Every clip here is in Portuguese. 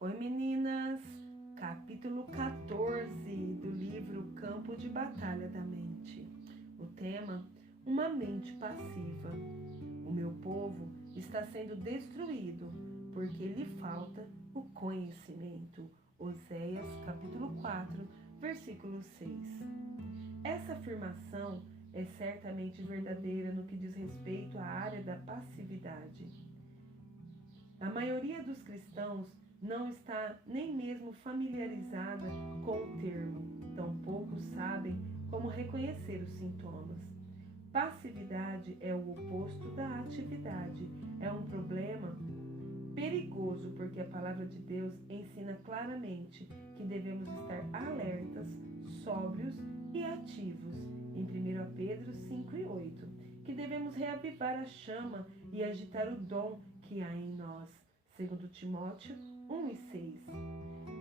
Oi meninas, capítulo 14 do livro Campo de Batalha da Mente. O tema, uma mente passiva. O meu povo está sendo destruído porque lhe falta o conhecimento. Oséias capítulo 4, versículo 6. Essa afirmação é certamente verdadeira no que diz respeito à área da passividade. A maioria dos cristãos não está nem mesmo familiarizada com o termo, tampouco sabem como reconhecer os sintomas. Passividade é o oposto da atividade, é um problema perigoso porque a palavra de Deus ensina claramente que devemos estar alertas, sóbrios e ativos, em 1 Pedro 5:8, que devemos reavivar a chama e agitar o dom que há em nós, 2 Timóteo 1:6.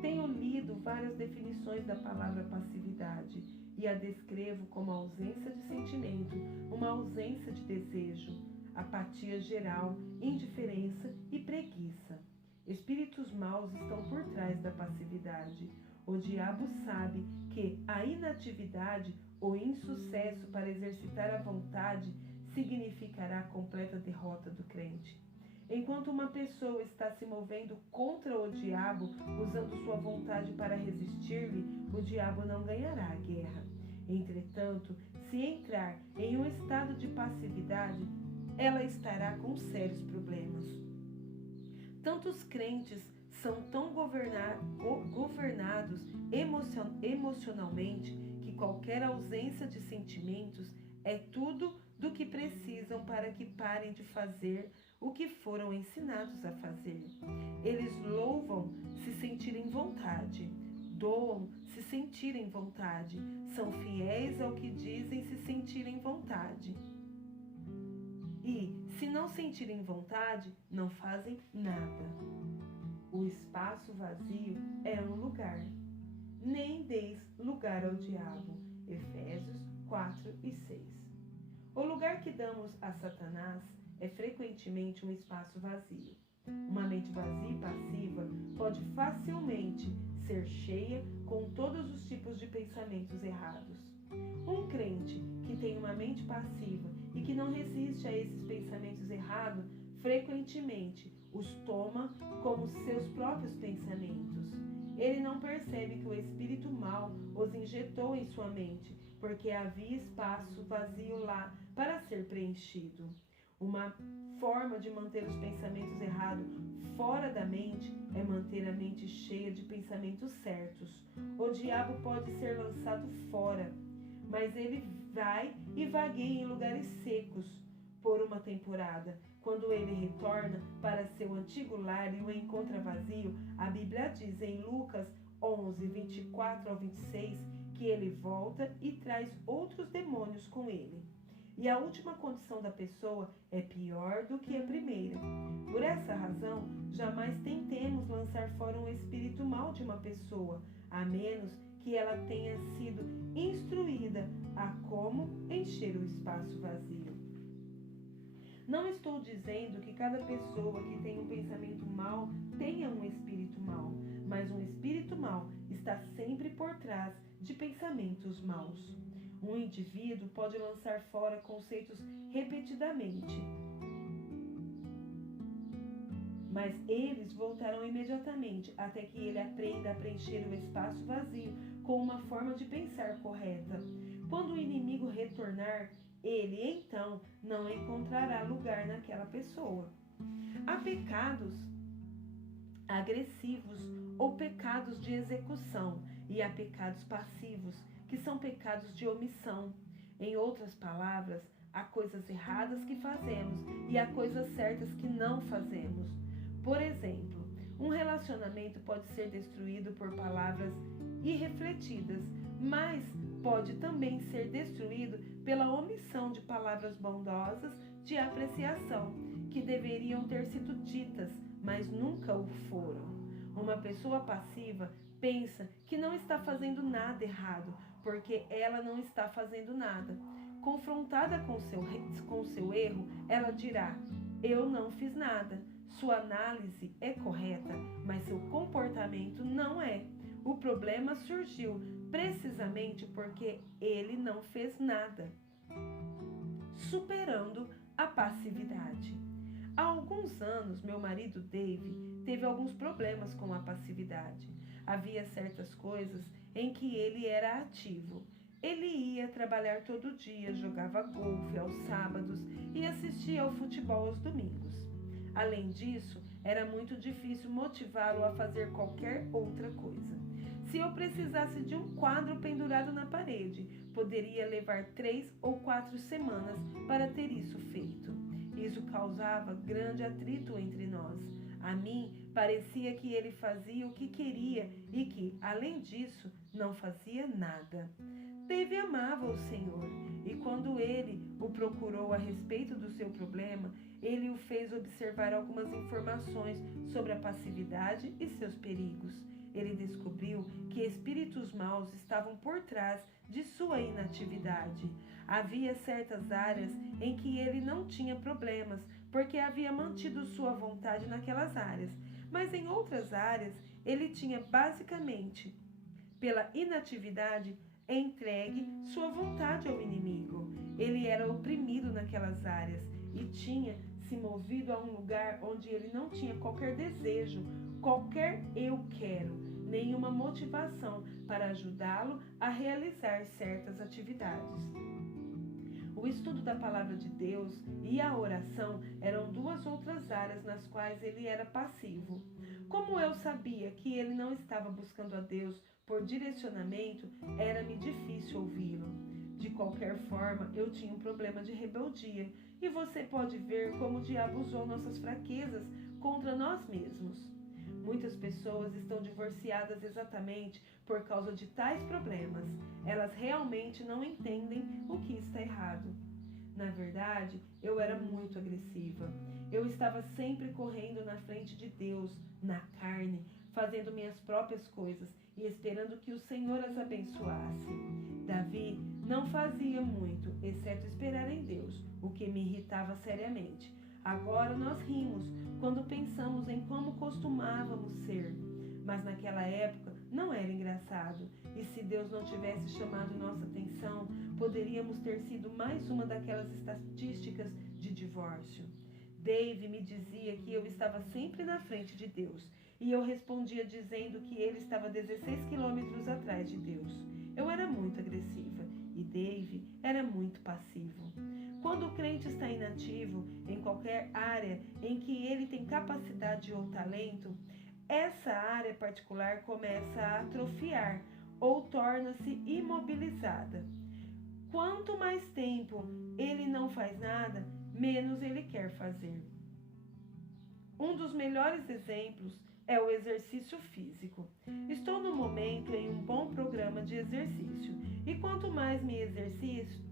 Tenho lido várias definições da palavra passividade e a descrevo como ausência de sentimento, uma ausência de desejo, apatia geral, indiferença e preguiça. Espíritos maus estão por trás da passividade. O diabo sabe que a inatividade ou insucesso para exercitar a vontade significará a completa derrota do crente. Enquanto uma pessoa está se movendo contra o diabo, usando sua vontade para resistir-lhe, o diabo não ganhará a guerra. Entretanto, se entrar em um estado de passividade, ela estará com sérios problemas. Tantos crentes são tão governados emocionalmente que qualquer ausência de sentimentos é tudo do que precisam para que parem de fazer o que foram ensinados a fazer. Eles louvam se sentirem vontade, doam se sentirem vontade, são fiéis ao que dizem se sentirem vontade. E, se não sentirem vontade, não fazem nada. O espaço vazio é um lugar. Nem deis lugar ao diabo. Efésios 4:6. O lugar que damos a Satanás é frequentemente um espaço vazio. Uma mente vazia e passiva pode facilmente ser cheia com todos os tipos de pensamentos errados. Um crente que tem uma mente passiva e que não resiste a esses pensamentos errados, frequentemente os toma como seus próprios pensamentos. Ele não percebe que o espírito mau os injetou em sua mente, porque havia espaço vazio lá para ser preenchido. Uma forma de manter os pensamentos errados fora da mente é manter a mente cheia de pensamentos certos. O diabo pode ser lançado fora, mas ele vai e vagueia em lugares secos por uma temporada. Quando ele retorna para seu antigo lar e o encontra vazio, a Bíblia diz em Lucas 11:24-26 que ele volta e traz outros demônios com ele. E a última condição da pessoa é pior do que a primeira. Por essa razão, jamais tentemos lançar fora um espírito mau de uma pessoa, a menos que ela tenha sido instruída a como encher o espaço vazio. Não estou dizendo que cada pessoa que tem um pensamento mau tenha um espírito mau, mas um espírito mau está sempre por trás de pensamentos maus. Um indivíduo pode lançar fora conceitos repetidamente, mas eles voltarão imediatamente até que ele aprenda a preencher o espaço vazio com uma forma de pensar correta. Quando o inimigo retornar, ele então não encontrará lugar naquela pessoa. Há pecados agressivos ou pecados de execução e há pecados passivos, que são pecados de omissão. Em outras palavras, há coisas erradas que fazemos e há coisas certas que não fazemos. Por exemplo, um relacionamento pode ser destruído por palavras irrefletidas, mas pode também ser destruído pela omissão de palavras bondosas de apreciação, que deveriam ter sido ditas, mas nunca o foram. Uma pessoa passiva pensa que não está fazendo nada errado, porque ela não está fazendo nada. Confrontada com seu erro, ela dirá: eu não fiz nada. Sua análise é correta, mas seu comportamento não é. O problema surgiu precisamente porque ele não fez nada. Superando a passividade. Há alguns anos, meu marido Dave teve alguns problemas com a passividade. Havia certas coisas em que ele era ativo. Ele ia trabalhar todo dia, jogava golfe aos sábados e assistia ao futebol aos domingos. Além disso, era muito difícil motivá-lo a fazer qualquer outra coisa. Se eu precisasse de um quadro pendurado na parede, poderia levar 3 ou 4 semanas para ter isso feito. Isso causava grande atrito entre nós. A mim, parecia que ele fazia o que queria e que, além disso, não fazia nada. Dave amava o Senhor, e quando ele o procurou a respeito do seu problema, ele o fez observar algumas informações sobre a passividade e seus perigos. Ele descobriu que espíritos maus estavam por trás de sua inatividade. Havia certas áreas em que ele não tinha problemas, porque havia mantido sua vontade naquelas áreas, mas em outras áreas ele tinha basicamente, pela inatividade, entregue sua vontade ao inimigo. Ele era oprimido naquelas áreas e tinha se movido a um lugar onde ele não tinha qualquer desejo, qualquer eu quero, nenhuma motivação para ajudá-lo a realizar certas atividades. O estudo da palavra de Deus e a oração eram duas outras áreas nas quais ele era passivo. Como eu sabia que ele não estava buscando a Deus por direcionamento, era-me difícil ouvi-lo. De qualquer forma, eu tinha um problema de rebeldia, e você pode ver como o diabo usou nossas fraquezas contra nós mesmos. Muitas pessoas estão divorciadas exatamente por causa de tais problemas. Elas realmente não entendem o que está errado. Na verdade, eu era muito agressiva. Eu estava sempre correndo na frente de Deus, na carne, fazendo minhas próprias coisas e esperando que o Senhor as abençoasse. Davi não fazia muito, exceto esperar em Deus, o que me irritava seriamente. Agora nós rimos quando pensamos em como costumávamos ser. Mas naquela época não era engraçado. E se Deus não tivesse chamado nossa atenção, poderíamos ter sido mais uma daquelas estatísticas de divórcio. Dave me dizia que eu estava sempre na frente de Deus. E eu respondia dizendo que ele estava 16 quilômetros atrás de Deus. Eu era muito agressiva e Dave era muito passivo. Quando o crente está inativo em qualquer área em que ele tem capacidade ou talento, essa área particular começa a atrofiar ou torna-se imobilizada. Quanto mais tempo ele não faz nada, menos ele quer fazer. Um dos melhores exemplos é o exercício físico. Estou no momento em um bom programa de exercício e quanto mais me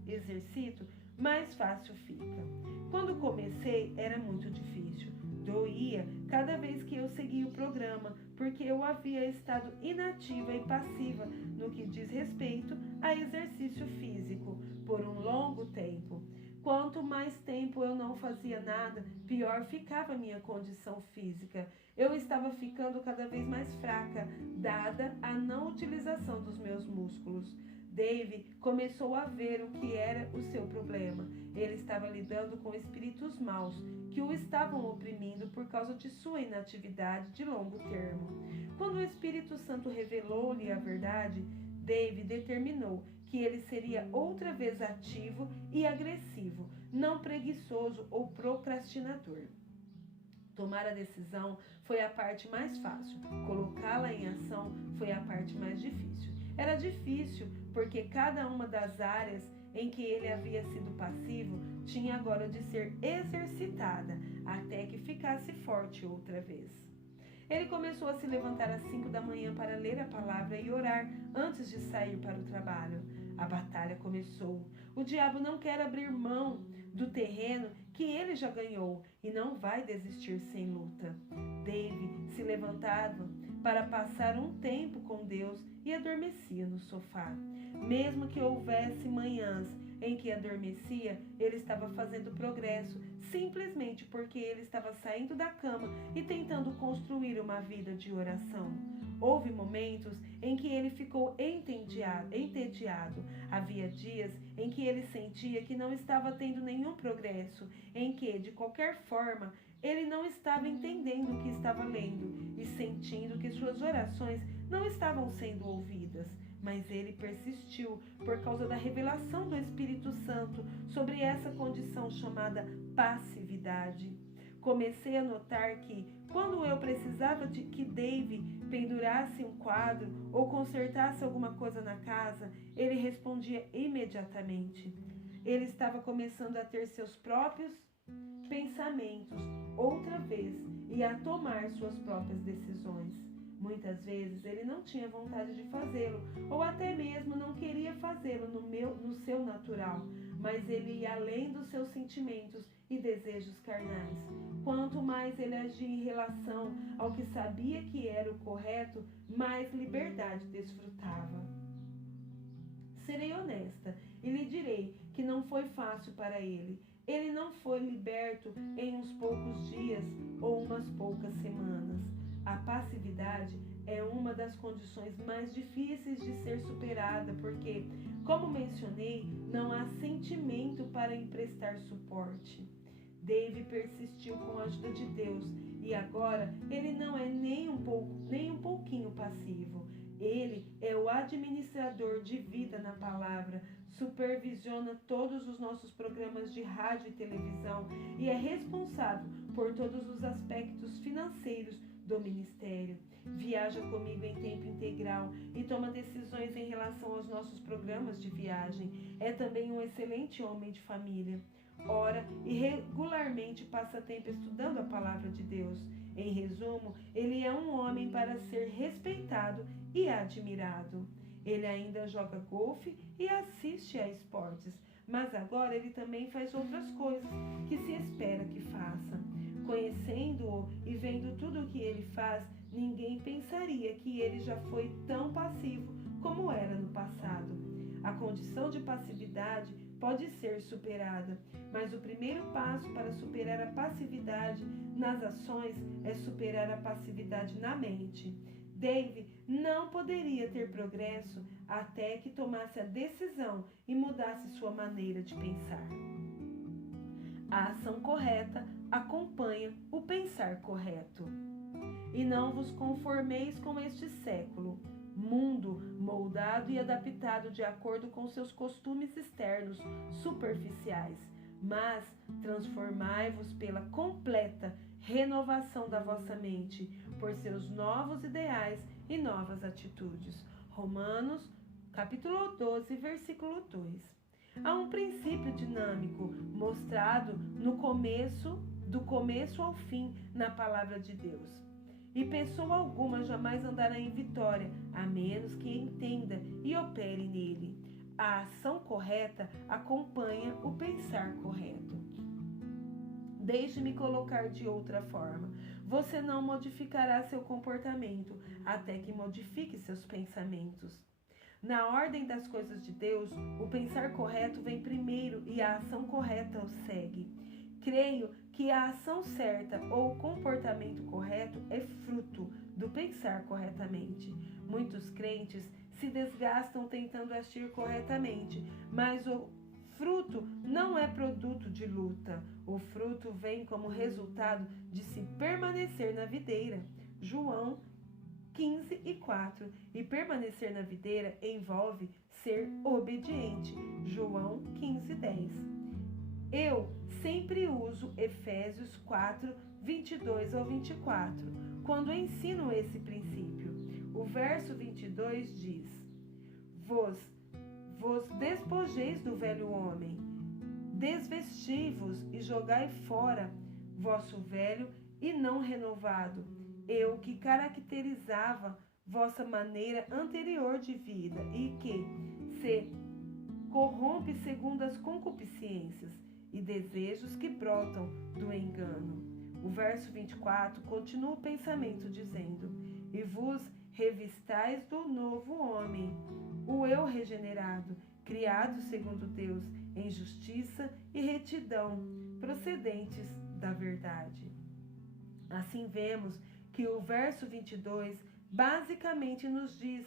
exercito, mais fácil fica. Quando comecei era muito difícil. Doía cada vez que eu seguia o programa, porque eu havia estado inativa e passiva no que diz respeito a exercício físico por um longo tempo. Quanto mais tempo eu não fazia nada, pior ficava a minha condição física. Eu estava ficando cada vez mais fraca, dada a não utilização dos meus músculos. Dave começou a ver o que era o seu problema. Ele estava lidando com espíritos maus que o estavam oprimindo por causa de sua inatividade de longo termo. Quando o Espírito Santo revelou-lhe a verdade, Dave determinou que ele seria outra vez ativo e agressivo, não preguiçoso ou procrastinador. Tomar a decisão foi a parte mais fácil, colocá-la em ação foi a parte mais difícil. Era difícil porque cada uma das áreas em que ele havia sido passivo tinha agora de ser exercitada até que ficasse forte outra vez. Ele começou a se levantar às 5 da manhã para ler a palavra e orar antes de sair para o trabalho. A batalha começou. O diabo não quer abrir mão do terreno que ele já ganhou e não vai desistir sem luta. Dave se levantava para passar um tempo com Deus e adormecia no sofá. Mesmo que houvesse manhãs em que adormecia, ele estava fazendo progresso, simplesmente porque ele estava saindo da cama e tentando construir uma vida de oração. Houve momentos em que ele ficou entediado. Havia dias em que ele sentia que não estava tendo nenhum progresso, em que, de qualquer forma, ele não estava entendendo o que estava lendo e sentindo que suas orações não estavam sendo ouvidas. Mas ele persistiu por causa da revelação do Espírito Santo sobre essa condição chamada passividade. Comecei a notar que, quando eu precisava de que Dave pendurasse um quadro ou consertasse alguma coisa na casa, ele respondia imediatamente. Ele estava começando a ter seus próprios pensamentos outra vez e a tomar suas próprias decisões. Muitas vezes ele não tinha vontade de fazê-lo, ou até mesmo não queria fazê-lo no seu natural, mas ele ia além dos seus sentimentos e desejos carnais. Quanto mais ele agia em relação ao que sabia que era o correto, mais liberdade desfrutava. Serei honesta e lhe direi que não foi fácil para ele. Ele não foi liberto em uns poucos dias ou umas poucas semanas. A passividade é uma das condições mais difíceis de ser superada porque, como mencionei, não há sentimento para emprestar suporte. Dave persistiu com a ajuda de Deus e agora ele não é nem um pouquinho passivo. Ele é o administrador de vida na palavra, supervisiona todos os nossos programas de rádio e televisão e é responsável por todos os aspectos financeiros do ministério. Viaja comigo em tempo integral e toma decisões em relação aos nossos programas de viagem. É também um excelente homem de família. Ora e regularmente passa tempo estudando a palavra de Deus. Em resumo, ele é um homem para ser respeitado e admirado. Ele ainda joga golfe e assiste a esportes, mas agora ele também faz outras coisas que se espera que faça. Conhecendo-o e vendo tudo o que ele faz, ninguém pensaria que ele já foi tão passivo como era no passado. A condição de passividade pode ser superada, mas o primeiro passo para superar a passividade nas ações é superar a passividade na mente. Dave não poderia ter progresso até que tomasse a decisão e mudasse sua maneira de pensar. A ação correta acompanha o pensar correto. E não vos conformeis com este século, mundo moldado e adaptado de acordo com seus costumes externos superficiais, mas transformai-vos pela completa renovação da vossa mente, por seus novos ideais e novas atitudes. Romanos, capítulo 12, versículo 2. Há um princípio dinâmico mostrado do começo ao fim na palavra de Deus. E pessoa alguma jamais andará em vitória, a menos que entenda e opere nele. A ação correta acompanha o pensar correto. Deixe-me colocar de outra forma. Você não modificará seu comportamento até que modifique seus pensamentos. Na ordem das coisas de Deus, o pensar correto vem primeiro e a ação correta o segue. Creio que a ação certa ou o comportamento correto é fruto do pensar corretamente. Muitos crentes se desgastam tentando agir corretamente, mas o fruto não é produto de luta. O fruto vem como resultado de se permanecer na videira. João 15:4. E permanecer na videira envolve ser obediente. João 15:10. Eu sempre uso Efésios 4:22-24 quando ensino esse princípio. O verso 22 diz: Vos despojeis do velho homem, desvesti-vos e jogai fora vosso velho e não renovado, eu que caracterizava vossa maneira anterior de vida e que se corrompe segundo as concupiscências e desejos que brotam do engano. O verso 24 continua o pensamento dizendo: E vos revistais do novo homem, o eu regenerado, criado segundo Deus, em justiça e retidão, procedentes da verdade. Assim vemos que o verso 22 basicamente nos diz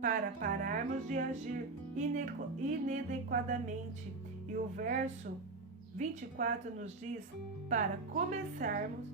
para pararmos de agir inadequadamente, e o verso 24 nos diz para começarmos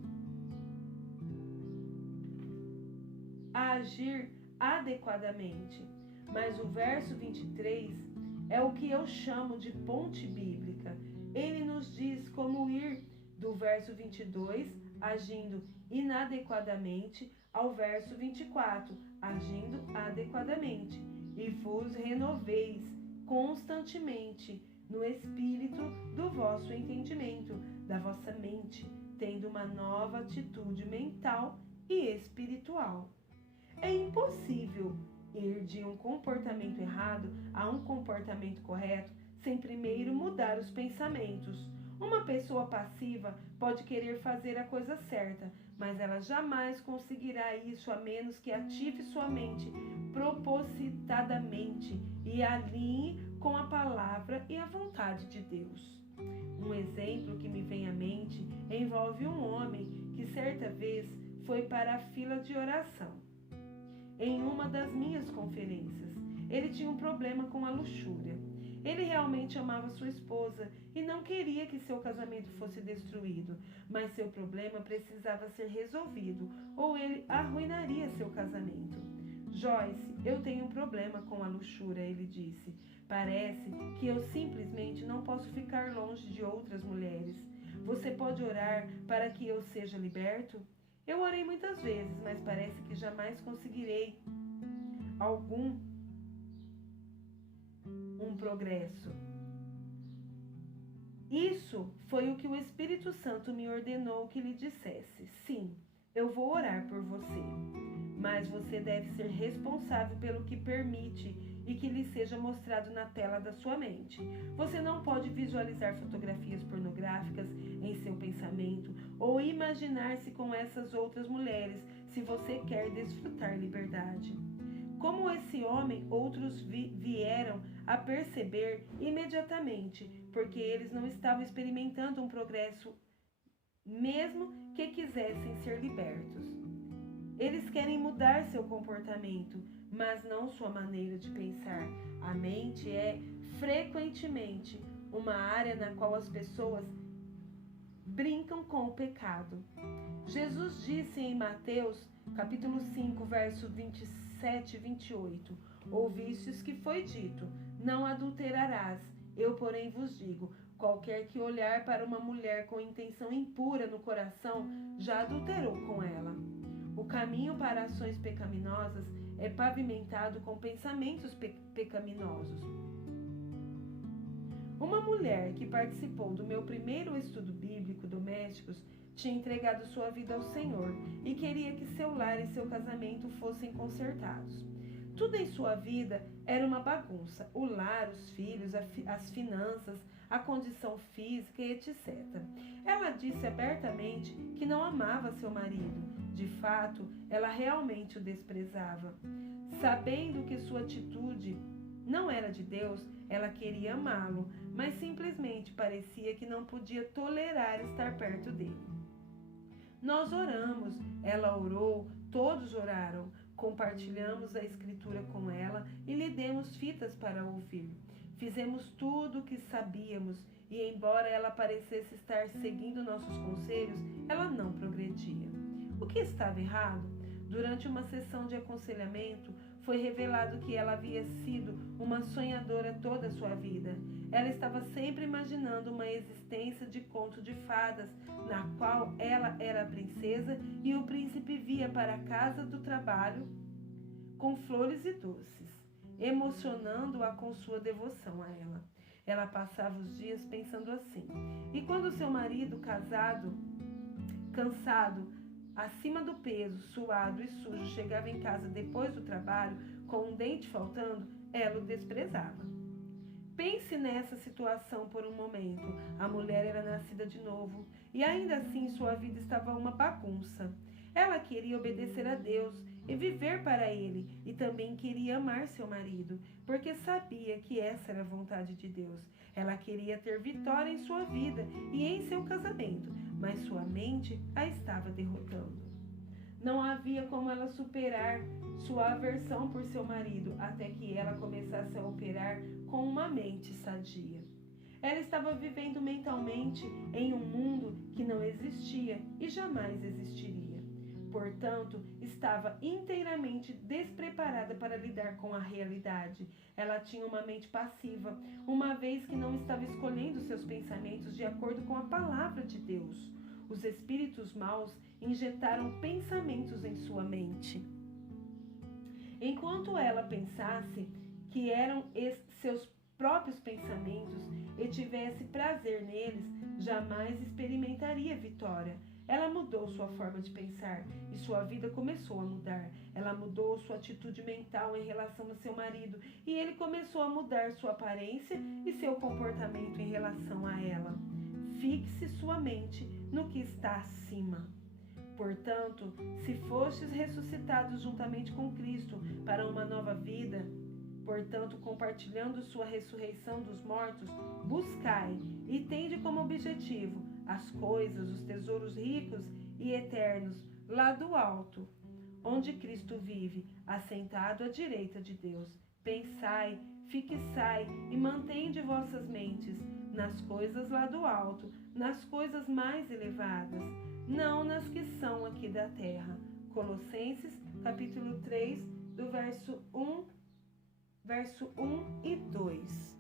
a agir adequadamente. Mas o verso 23 é o que eu chamo de ponte bíblica. Ele nos diz como ir do verso 22, agindo inadequadamente, ao verso 24, agindo adequadamente. E vos renoveis constantemente no espírito do vosso entendimento, da vossa mente, tendo uma nova atitude mental e espiritual. É impossível ir de um comportamento errado a um comportamento correto sem primeiro mudar os pensamentos. Uma pessoa passiva pode querer fazer a coisa certa, mas ela jamais conseguirá isso a menos que ative sua mente propositadamente e alinhe com a palavra e a vontade de Deus. Um exemplo que me vem à mente envolve um homem que certa vez foi para a fila de oração. Em uma das minhas conferências, ele tinha um problema com a luxúria. Ele realmente amava sua esposa e não queria que seu casamento fosse destruído, mas seu problema precisava ser resolvido ou ele arruinaria seu casamento. Joyce, eu tenho um problema com a luxúria, ele disse. Parece que eu simplesmente não posso ficar longe de outras mulheres. Você pode orar para que eu seja liberto? Eu orei muitas vezes, mas parece que jamais conseguirei um progresso. Isso foi o que o Espírito Santo me ordenou que lhe dissesse. Sim, eu vou orar por você, mas você deve ser responsável pelo que permite e que lhe seja mostrado na tela da sua mente. Você não pode visualizar fotografias pornográficas em seu pensamento ou imaginar-se com essas outras mulheres se você quer desfrutar liberdade. Como esse homem, outros vieram a perceber imediatamente, porque eles não estavam experimentando um progresso, mesmo que quisessem ser libertos. Eles querem mudar seu comportamento, mas não sua maneira de pensar. A mente é, frequentemente, uma área na qual as pessoas brincam com o pecado. Jesus disse em Mateus, capítulo 5, verso 27 e 28, ouvistes que foi dito, não adulterarás. Eu, porém, vos digo, qualquer que olhar para uma mulher com intenção impura no coração, já adulterou com ela. O caminho para ações pecaminosas é pavimentado com pensamentos pecaminosos. Uma mulher que participou do meu primeiro estudo bíblico domésticos tinha entregado sua vida ao Senhor e queria que seu lar e seu casamento fossem consertados. Tudo em sua vida era uma bagunça: o lar, os filhos, as finanças, a condição física e etc. Ela disse abertamente que não amava seu marido. De fato, ela realmente o desprezava. Sabendo que sua atitude não era de Deus, ela queria amá-lo, mas simplesmente parecia que não podia tolerar estar perto dele. Nós oramos, ela orou, todos oraram, compartilhamos a escritura com ela e lhe demos fitas para ouvir. Fizemos tudo o que sabíamos e, embora ela parecesse estar seguindo nossos conselhos, ela não progredia. O que estava errado? Durante uma sessão de aconselhamento, foi revelado que ela havia sido uma sonhadora toda a sua vida. Ela estava sempre imaginando uma existência de conto de fadas, na qual ela era a princesa e o príncipe via para a casa do trabalho com flores e doces, emocionando-a com sua devoção a ela. Ela passava os dias pensando assim. E quando seu marido, cansado, acima do peso, suado e sujo, chegava em casa depois do trabalho, com um dente faltando, ela o desprezava. Pense nessa situação por um momento. A mulher era nascida de novo e ainda assim sua vida estava uma bagunça. Ela queria obedecer a Deus e viver para ele, e também queria amar seu marido, porque sabia que essa era a vontade de Deus. Ela queria ter vitória em sua vida e em seu casamento, mas sua mente a estava derrotando. Não havia como ela superar sua aversão por seu marido até que ela começasse a operar com uma mente sadia. Ela estava vivendo mentalmente em um mundo que não existia e jamais existiria. Portanto, estava inteiramente despreparada para lidar com a realidade. Ela tinha uma mente passiva, uma vez que não estava escolhendo seus pensamentos de acordo com a palavra de Deus. Os espíritos maus injetaram pensamentos em sua mente. Enquanto ela pensasse que eram seus próprios pensamentos e tivesse prazer neles, jamais experimentaria vitória. Ela mudou sua forma de pensar e sua vida começou a mudar. Ela mudou sua atitude mental em relação a seu marido e ele começou a mudar sua aparência e seu comportamento em relação a ela. Fixe sua mente no que está acima. Portanto, se fostes ressuscitados juntamente com Cristo para uma nova vida, portanto, compartilhando sua ressurreição dos mortos, buscai e tende como objetivo as coisas, os tesouros ricos e eternos, lá do alto, onde Cristo vive, assentado à direita de Deus. Pensai, fixai e mantende vossas mentes nas coisas lá do alto, nas coisas mais elevadas, não nas que são aqui da terra. Colossenses, capítulo 3, do verso 1 e 2.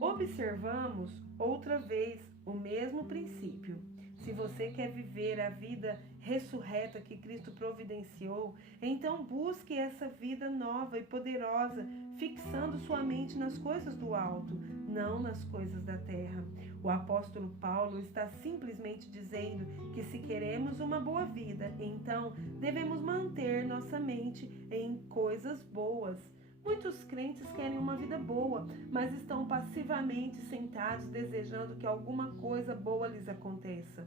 Observamos outra vez o mesmo princípio. Se você quer viver a vida ressurreta que Cristo providenciou, então busque essa vida nova e poderosa, fixando sua mente nas coisas do alto, não nas coisas da terra. O apóstolo Paulo está simplesmente dizendo que se queremos uma boa vida, então devemos manter nossa mente em coisas boas. Muitos crentes querem uma vida boa, mas estão passivamente sentados desejando que alguma coisa boa lhes aconteça.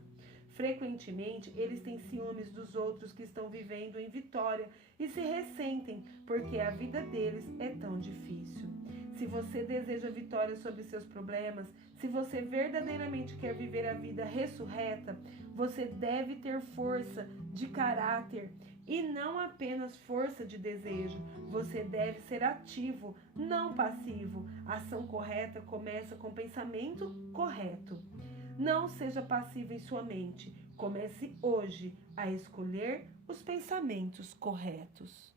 Frequentemente, eles têm ciúmes dos outros que estão vivendo em vitória e se ressentem porque a vida deles é tão difícil. Se você deseja vitória sobre seus problemas, se você verdadeiramente quer viver a vida ressurreta, você deve ter força de caráter e não apenas força de desejo. Você deve ser ativo, não passivo. A ação correta começa com pensamento correto. Não seja passivo em sua mente. Comece hoje a escolher os pensamentos corretos.